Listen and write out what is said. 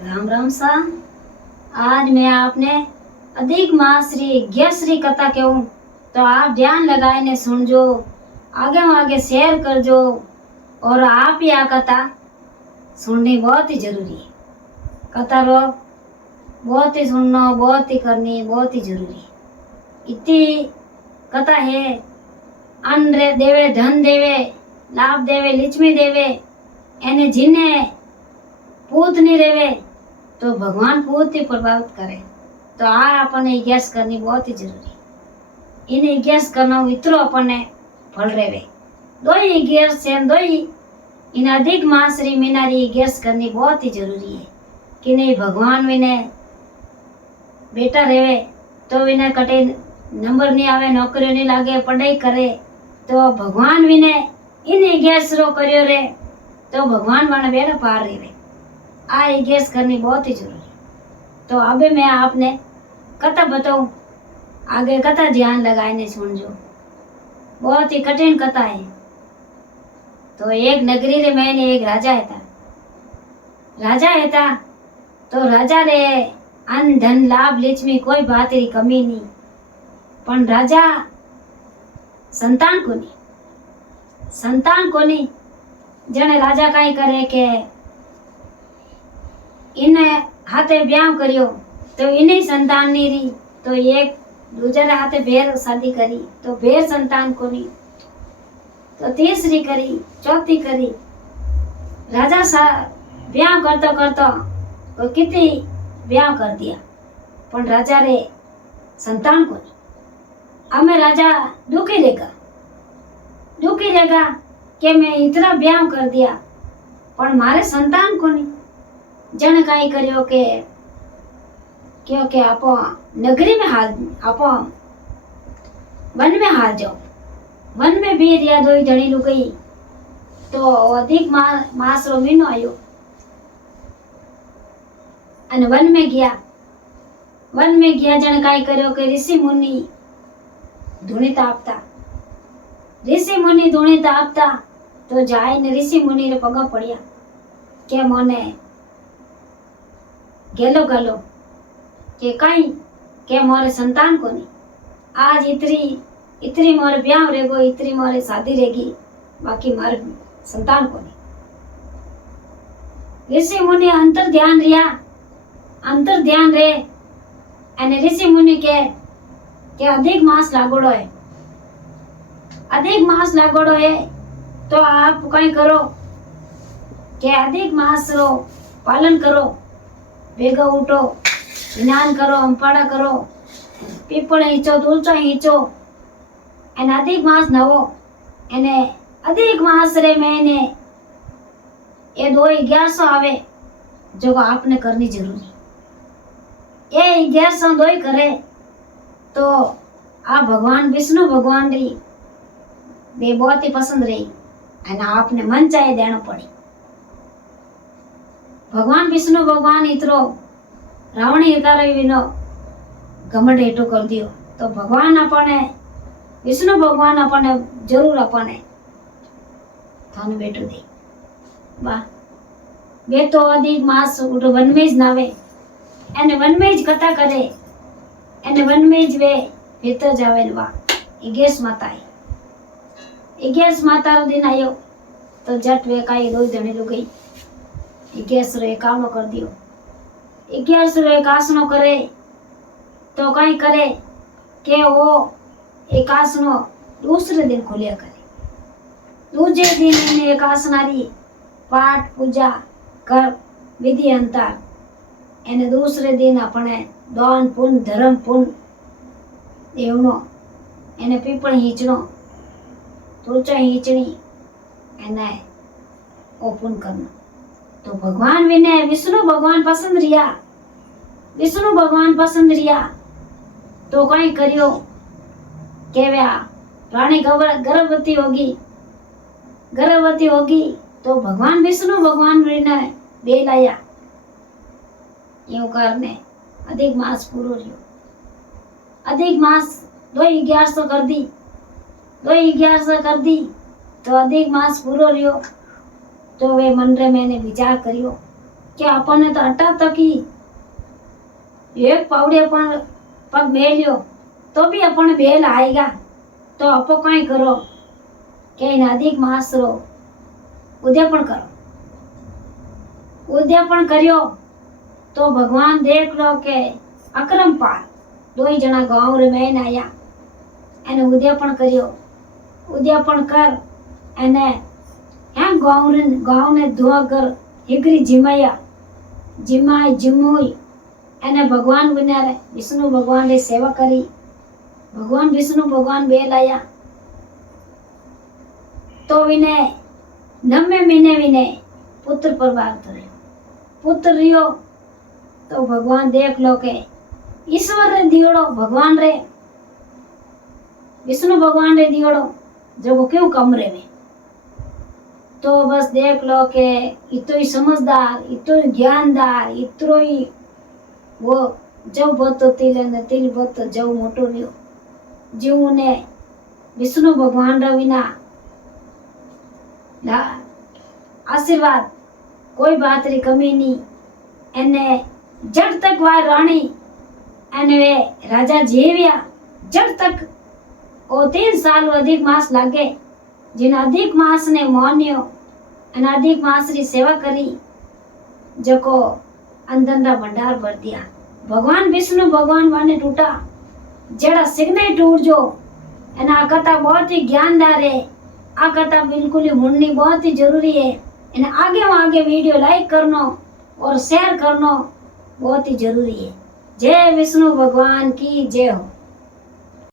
राम राम सा। आज मैं आपने अधिक मास री ग्यासरी कथा कहूँ तो आप ध्यान लगाए ने सुनजो, आगे शेयर करजो और आप ही आ कथा सुननी बहुत ही जरूरी है। कथा रो बहुत ही सुनना, बहुत ही करनी बहुत ही जरूरी है। इतनी कथा है, अन्न देवे, धन देवे, लाभ देवे, लक्ष्मी देवे, एने जिन्हें पूत नहीं रेवे तो भगवान पूत ही प्रभावित करे। तो आ अपने गैस करनी बहुत ही जरूरी। इन्हें गैस करना इतरो अपने फल रेवे। दो ही गैस से दो ही इन अधिक मास री महीना री गैस करनी बहुत ही जरूरी है कि नहीं भगवान विने बेटा रेवे तो विने कटे नंबर नहीं आवे, नौकरी नहीं लागे, पढ़ाई करे तो भगवान विने इन्हें गैस रो करियो रे तो भगवान वाला बेड़ा पार रेवे। आ गैस करनी बहुत ही जरूरी। तो अबे मैं आपने कथा बताऊं, आगे कथा ध्यान लगाने सुनजो। बहुत ही कठिन कथा है। तो एक नगरी रे मैंने एक राजा था तो राजा रे अन्न धन लाभ लक्ष्मी कोई बात री कमी नहीं, पण राजा संतान कोनी। जने राजा कई करे के इने हाथे ब्याह करियो तो इन्हें संतान नहीं रही, तो एक दूसरे हाथे भेर शादी करी तो भेर संतान कोनी, तो तीसरी करी, चौथी करी। राजा सा ब्याह करता तो कितनी ब्याह कर दिया, पण राजा रे संतान कोनी। हमें राजा दुखी रहेगा कि मैं इतना ब्याह कर दिया पण मारे संतान कोनी। जन कई करियो के क्योंकि आप नगरी में हाल, आप वन में हाल जाओ। वन में भी रिया दो जनी लू गई तो अधिक मास रो महीनो आयो अने वन में गया जन कई करियो के ऋषि मुनि धूणी तापता तो जाए ने ऋषि मुनि रे पगा पड़िया के मोने गेलो गलो के कई के मोरे संतान कोनी। आज इतरी मोरे ब्याह रेगो, इतरी मोरे शादी रेगी, बाकी मारे संतान कोनी। ऋषि मुनि अंतर ध्यान रे अने ऋषि मुनि के अधिक मास लागोड़ो है तो आप कई करो के अधिक मास रो पालन करो, भेगा उठो, स्नान करो, अंपाड़ा करो, पीपल हींचो, तुलसा हींचो, एने अधिक मास नवो। एने अधिक मास रे महीने ये 2 आवे जो आपने करनी जरूरी। ये 11 करे तो आप भगवान विष्णु भगवान री वे बहुत ही पसंद रही एने आपने मन चाहे देना पड़ी। भगवान विष्णु भगवान इतरो रावण हिरकारे विनो घमंड हेठो कर दियो तो भगवान अपने विष्णु भगवान अपने जरूर अपने थाने बेटो दे। वाह वे तो अधिक मास उठो वन में ज नावे एने वन में ज कथा करे, एने वन में ज वे भीतर जावे ने। वाह 11 माता आई, 11 माता रो दिन आयो तो जट वे काई 2 जने लू गई 11 एकावनो कर दियो। 11 एकासनो करे तो कई करे के वो एकासनो दूसरे दिन खोलिया करे। दूसरे दिन इन्हें एकासनारी पाठ पूजा कर विधि अंतर एने दूसरे दिन अपने दान पुण्य धर्म पुण्य देवनो एने पीपल हींचनो, तुलसा हींचनी एने ओ पुण्य करना। तो भगवान विने विष्णु भगवान पसंद रिया तो कई करियो के वे रानी गर्भवती होगी तो भगवान विष्णु भगवान ने बेलाया यूं करने अधिक मास पूरो रियो। अधिक मास 2 कर दी तो अधिक मास पूरो रियो तो वे मन रे मैंने विचार करियो કે આપણને તો અટા તકી એક પાવડે પણ પગ મેલ્યો તો બી આપણને બેલ આएगा તો આપો કઈ કરો કે અધિક માસ રો ઉદ્યાપન કરો ઉદ્યાપन કર્યો तो भगवान देख लो के अक्रम पार दो ही जना गांव रे में आया एने उद्यापन करियो उद्यापन कर एने यहाँ गांव ने धुआ कर हिगरी जिमाया जिमाय जिमुई एने भगवान बन्या रे विष्णु भगवान रे सेवा करी भगवान विष्णु भगवान बेल आया तो विने नम्मे महीने विने पुत्र परवार थयो पुत्र रियो तो भगवान देख लो के ईश्वर रे दियोड़ो भगवान रे विष्णु भगवान रे दियोड़ो जो वो क्यों कमरे में तो बस देख लो के इतो ही समझदार इतो ही ज्ञानदार इतो ही वो जब बतो तिल ने तिल बतो जब मोटो लियो जीव ने विष्णु भगवान रे विना आशीर्वाद कोई बात री कमी नहीं एने जब तक वह रानी एने वे राजा जीव्या जब तक वो 3 साल अधिक मास लागे जिन अधिक मास ने मान्यो अन अधिक मास री सेवा करी जको अंदर रा भंडार भर दिया भगवान विष्णु भगवान माने टूटा जेड़ा सिग्ने टूट जो एना आ कथा बहुत ही ज्ञानदार है आ कथा बिल्कुल ही मुन्नी बहुत ही जरूरी है इन्हें आगे वीडियो लाइक करना और शेयर करना बहुत ही जरूरी है। जय विष्णु भगवान की जय हो।